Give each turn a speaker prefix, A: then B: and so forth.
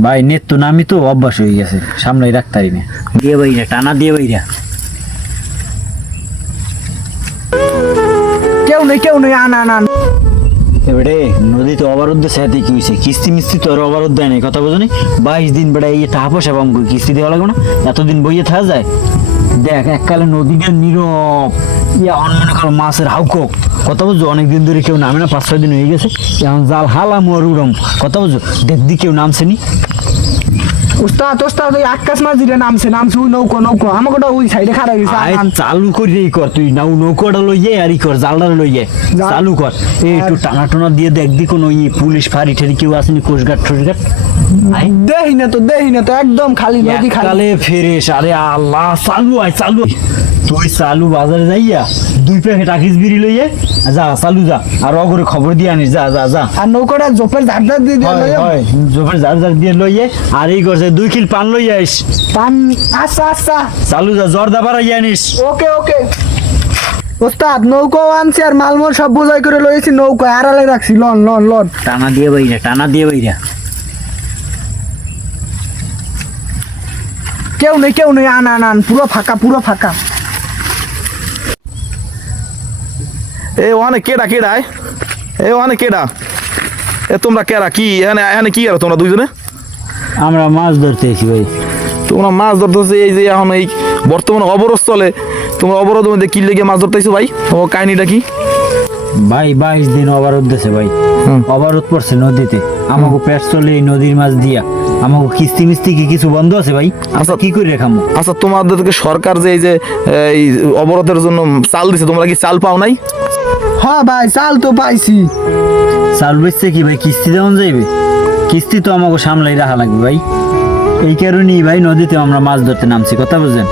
A: ভাই নেত তো নামি তো অভ্যাস হয়ে গেছে সামলাই রাখতারি না। দিয়ে বাইরা টানা দিয়ে বাইরা
B: কেউ নেই কেউ নেই আনা আনা এবারে
A: এবারে নদীতে অবরুদ্ধ সাথে কি হয়েছে কিস্তি মিস্তি তো আর অবরুদ্ধ হয় নাই কথা বোঝনি বাইশ দিন বেড়া এই টাকা পয়সা পাম কিস্তি দেওয়া লাগবে না? এতদিন বইয়ে থাকা যায়? দেখ, এককালে নদীটা নীরব। ইয়া, অন্য করো মাছের হাউকক কথা বুঝছ? অনেক দিন ধরে কেউ নামে না, পাঁচ ছয় দিন হয়ে গেছে। এখন জাল হালাম আর উড়ম। কথা বুঝো দেখদি কেউ নামছে নি।
B: উস্তাদ উস্তাদ ওই আকাশ মাঝিরে নামছে নামছে ওই নৌকো নৌকো। আমাকে ওই সাইডে খারাপ
A: আয়। চালু করে ই কর তুই নাও নৌকাটা লইয়ে আর ই কর জালটা লইয়ে চালু কর। এই একটু টানা টানা দিয়ে দেখ দি কোনো ই পুলিশ ফাঁড়ি ঠেরি কেউ আসেনি কোষঘাট ঠোষঘাট
B: দেহি না তো দেহি না তো একদম খালি নদী খালি।
A: এককালে ফেরেস আরে আল্লাহ চালু আয় চালু। তুই চালু বাজারে যাইয়া দুই প্যাকেট আকিস বিড়ি লইয়ে যা চালু যা আর অগরে খবর দিয়ে আনিস যা যা যা।
B: আর নৌকাটা জোপের ঝাড় ঝাড় দিয়ে দিয়ে লইয়া।
A: জোফের জার জার দিয়ে লইয়ে আর এই করছে দুই কিল পান লইয়া আইস।
B: পান আচ্ছা আচ্ছা।
A: চালু যা জর্দা বাড়াই আনিস।
B: ওকে ওকে। ওস্তাদ নৌকো আনছি আর মালমল সব বোঝাই করে লইছি নৌকো আড়ালে রাখছি। লন লন লন।
A: টানা দিয়ে বাইরা টানা দিয়ে বাইরা।
B: কেউ নেই কেউ নেই আন আন আন। পুরো ফাঁকা পুরো ফাঁকা।
C: এ ওখানে কেডা কেডায় এ ওখানে কেডা? এ তোমরা কেডা কি? এখানে এখানে কি আর তোমরা দুইজনে?
A: আমরা মাছ ধরতে এসি ভাই।
C: তোমরা মাছ ধরতেছে এই যে এখন এই বর্তমানে অবরোধ চলে তোমরা অবরোধ মধ্যে কি লেগে মাছ ধরতেছো ভাই? তোমার কাহিনীটা কি?
A: ভাই বাইশ দিন অবরোধ দিছে ভাই।
C: হুম।
A: অবরোধ পড়ছে নদীতে। আমাকে পেট চলে এই নদীর মাছ দিয়া। আমাকে কিস্তি মিস্তি কি কিছু বন্ধ আছে ভাই? আচ্ছা। কি করে রেখামো
C: আচ্ছা তোমাদেরকে সরকার যে এই যে এই অবরোধের জন্য চাল দিছে তোমরা কি চাল পাও নাই?
B: হ্যাঁ ভাই চাল তো পাইছি।
A: চাল বেচছে কি ভাই? কিস্তি দেওয়ান যাইবে? কিস্তি তো আমাকে সামলাই রাখা লাগবে ভাই। এই কারণেই ভাই নদীতে আমরা মাছ ধরতে নামছি, কথা বুঝলেন?